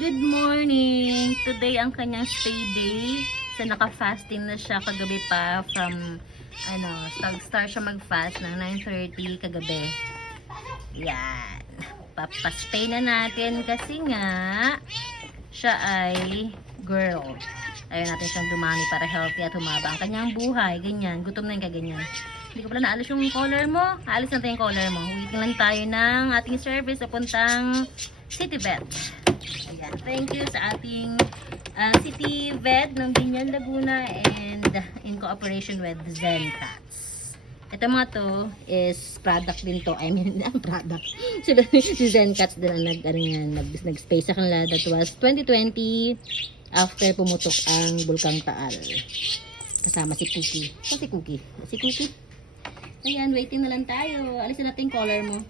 Good morning! Today ang kanyang stay day. So naka-fasting na siya kagabi pa from ano, start siya mag-fast ng 9.30 kagabi. Yan. Papaspay na natin kasi nga siya ay girl. Ayaw natin siyang dumami para healthy at humaba ang kanyang buhay. Ganyan. Gutom na yung kaganyan. Hindi ko pala naalis yung collar mo. Aalis natin yung collar mo. Waiting lang tayo ng ating service papuntang City Vet. Ayan. Thank you sa ating uh, City Vet ng Binyan, Laguna and in cooperation with Zen Cats. Ito mga to is product din to. I mean, ang product. Sila si Zen Cats din ang nag, ano yan, nag, nag-space sa kanila. That was 2020 after pumutok ang Bulkang Taal. Kasama si Cookie. O si Cookie? Si Cookie? Ayan, waiting na lang tayo. Alisin natin collar mo.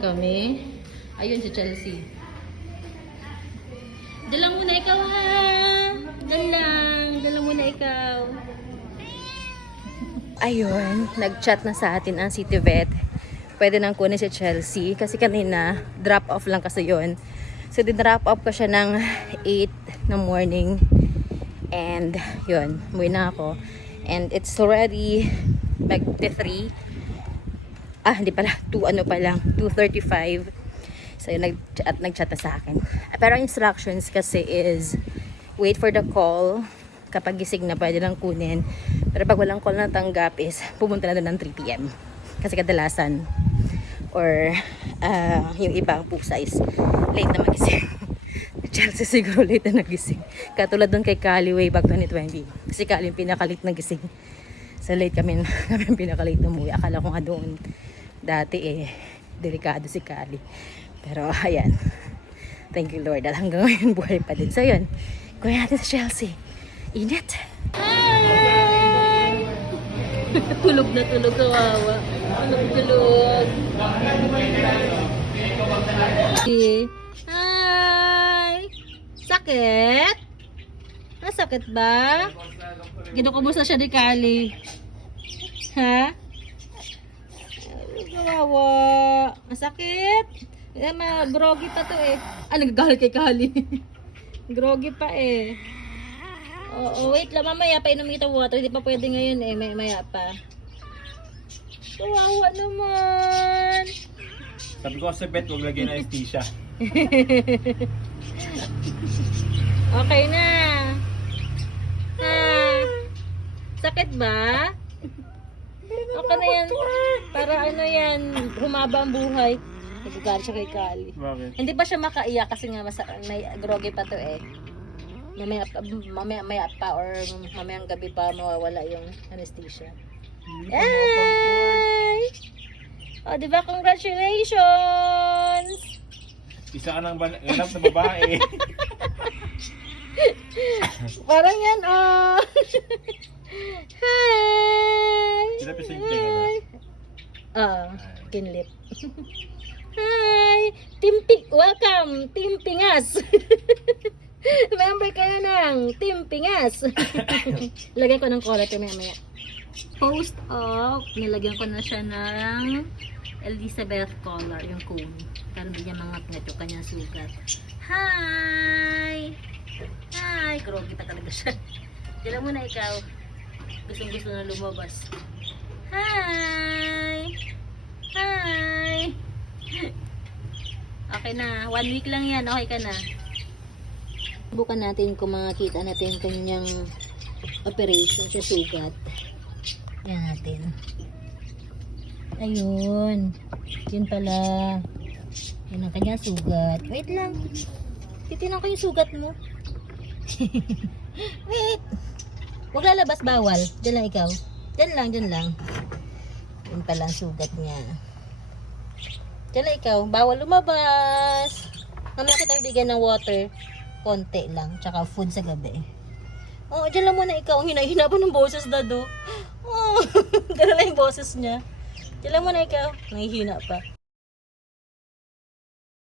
Kami. Ayun si Chelsea. Dala muna ikaw ha. Dalang. Dala muna ikaw. Ayun, nag-chat na sa atin ang City Vet. Pwede nang kunin si Chelsea kasi kanina drop off lang kasi yon. So din-drop off ko siya ng 8 ng morning. And yun, umuwi na ako. And it's already mag 3. Ah, hindi pala. 2 ano pa lang. 2.35. So yun, nag-chat, nag-chat na sa akin. Pero ang instructions kasi is wait for the call. Kapag gising na, pwede lang kunin. Pero pag walang call na tanggap is pumunta na doon ng 3 p.m. Kasi kadalasan or ah, yung ibang pusa is late na magising. Chelsea siguro late na nagising. Katulad doon kay Kali way back 2020. Kasi Kali yung pinakalit na gising. So late kami, kami na umuwi. Akala ko nga doon dati eh, delikado si Kali. Pero ayan. Thank you Lord. Dahil hanggang ngayon buhay pa din. So yun, kuya natin sa Chelsea. Init! Hi! tulog na tulog kawawa. Tulog tulog. Hi! Sakit? Masakit ba? Ginukumusta siya ni Kali. Ha? Kawawa. Masakit? Eh, ma groggy pa to eh. Ah, nagagalit kay Kali. groggy pa eh. Oo, wait lang. Mamaya pa inom kita water. Hindi pa pwede ngayon eh. May maya pa. Kawawa naman. Sabi ko sa bet, huwag lagyan ng anesthesia. Okay na. Ha? Sakit ba? Okay na yan. Para ano yan, humaba ang buhay. Nagagalit siya kay Kali. Bakit? Hindi pa siya makaiyak kasi nga masa, may groggy pa to eh. Mamaya, mamaya, mamaya pa or mamayang gabi pa mawawala yung anesthesia. Yay! Oh, di ba? Congratulations! Isa ka ng ban- ganap na babae. Parang yan, oh! Hi! Sila pa sing tenga ba? Oo, kinlip. Hi! Team Ping, welcome! Team Pingas! Member kayo ng Team Pingas! Lagyan ko ng collar maya maya. Post op, nilagyan ko na siya ng Elizabeth collar, yung cone. Para hindi niya mangat-ngat yung kanyang sugat. Hi! Hi! Groggy pa talaga siya. Dila mo na ikaw. Gustong gusto na lumabas. Hi! Hi! Okay na. One week lang yan. Okay ka na. Bukan natin kung makakita natin kanyang operation sa sugat. Yan natin. Ayun. Yun pala. Yan ang kanyang sugat. Wait lang. Titinan ko yung sugat mo. Wait. Huwag lalabas, bawal. Diyan lang ikaw. Diyan lang, diyan lang. Yun pala ang sugat niya. Diyan lang ikaw. Bawal lumabas. Mamaya kita bigyan ng water. Konti lang. Tsaka food sa gabi. Oo, oh, diyan lang muna ikaw. Ang hina-hina pa ng boses na do. Oh, ganun lang yung boses niya. Diyan lang muna ikaw. Nangihina pa.